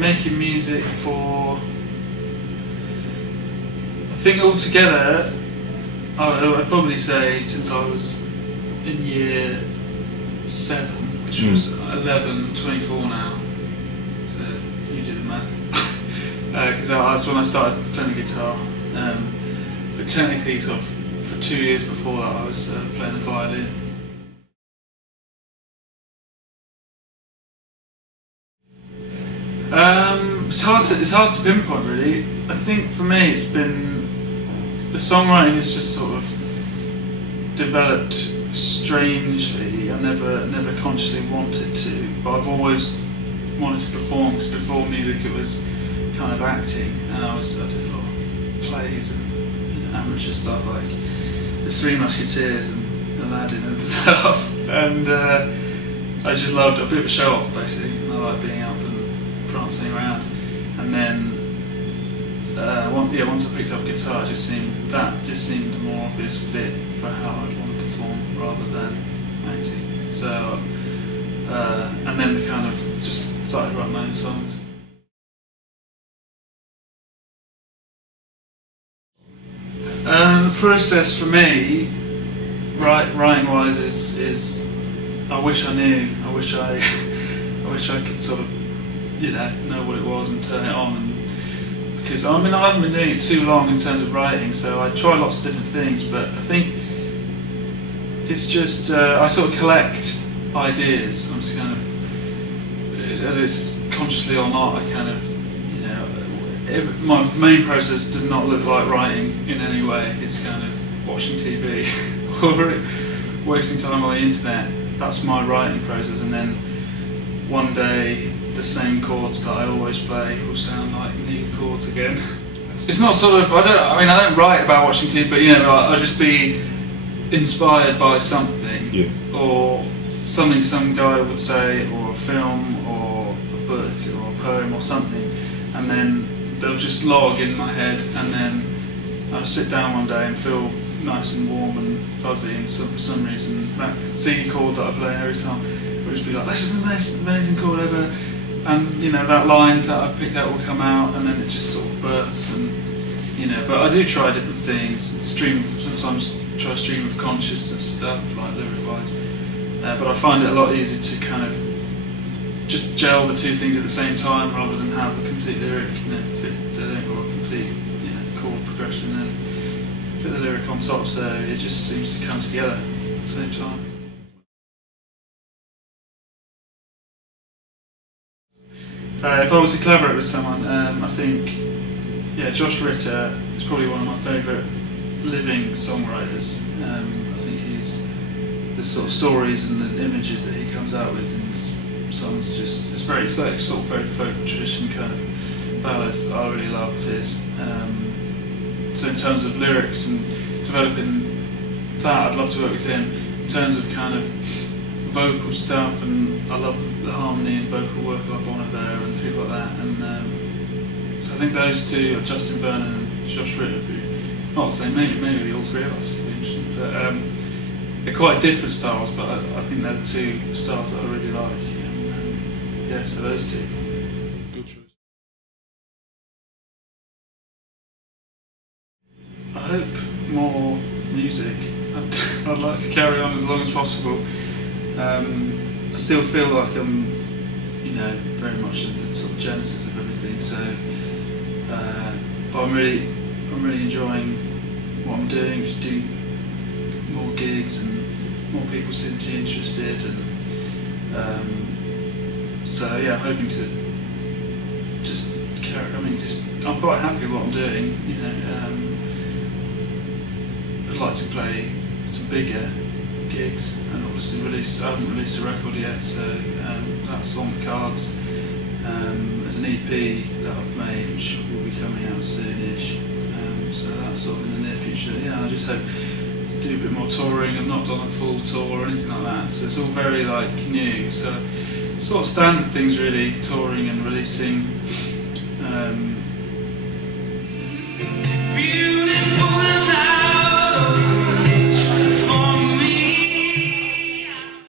making music for, I think altogether, I'd probably say since I was in year 7, which was 11, 24 now. So you do the math. Because that's when I started playing the guitar. But technically, sort of, for 2 years before that, I was playing the violin. It's hard to pinpoint, really. I think for me, it's been the songwriting has just sort of developed strangely. I never consciously wanted to, but I've always wanted to perform. Because before music, it was kind of acting, and I did a lot of plays and amateur stuff like The Three Musketeers and Aladdin and stuff. And I just loved a bit of a show off, basically. I like being up and prancing around. And then once I picked up guitar, it just seemed a more obvious fit for how I'd want to perform rather than acting. So and then the kind of just started writing my own songs. The process for me, writing-wise, is I wish I knew. I wish I could sort of, know what it was and turn it on. And because I haven't been doing it too long in terms of writing, so I try lots of different things. But I think it's just I sort of collect ideas. I'm just kind of, whether it's consciously or not, I kind of. My main process does not look like writing in any way. It's kind of watching TV or wasting time on the internet. That's my writing process, and then one day the same chords that I always play will sound like new chords again. It's not sort of, I don't write about watching TV, but I'll just be inspired by something, or something some guy would say, or a film, or a book, or a poem, or something, and then they'll just log in my head, and then I'll sit down one day and feel nice and warm and fuzzy, and so for some reason that C chord that I play every time will just be like, this is the most amazing chord ever, and that line that I picked out will come out, and then it just sort of bursts, and but I do try different things, sometimes try stream of consciousness stuff, like lyric-wise, but I find it a lot easier to kind of just gel the two things at the same time rather than have a complete lyric fit the lyric, or a complete chord progression and fit the lyric on top, so it just seems to come together at the same time. If I was to collaborate with someone, I think Josh Ritter is probably one of my favourite living songwriters. I think the sort of stories and the images that he comes out with in his songs, it's very folk tradition kind of ballads. I really love his. So in terms of lyrics and developing that, I'd love to work with him. In terms of kind of vocal stuff, and I love the harmony and vocal work like Bon Iver and people like that. And so I think those two, Justin Vernon and Josh Ritter, would be, not the same, maybe all three of us would be interesting. But they're quite different styles, but I think they're the two styles that I really like. And, so those two. Good choice. I hope more music. I'd like to carry on as long as possible. I still feel like I'm, very much in the sort of genesis of everything. So, but I'm really enjoying what I'm doing. Just do more gigs, and more people seem to be interested, and hoping to just carry. I'm quite happy with what I'm doing. I'd like to play some bigger gigs, and obviously I haven't released a record yet, so that's on the cards. There's an EP that I've made which will be coming out soonish, so that's sort of in the near future. I just hope to do a bit more touring. I've not done a full tour or anything like that, so it's all very new. So sort of standard things really, touring and releasing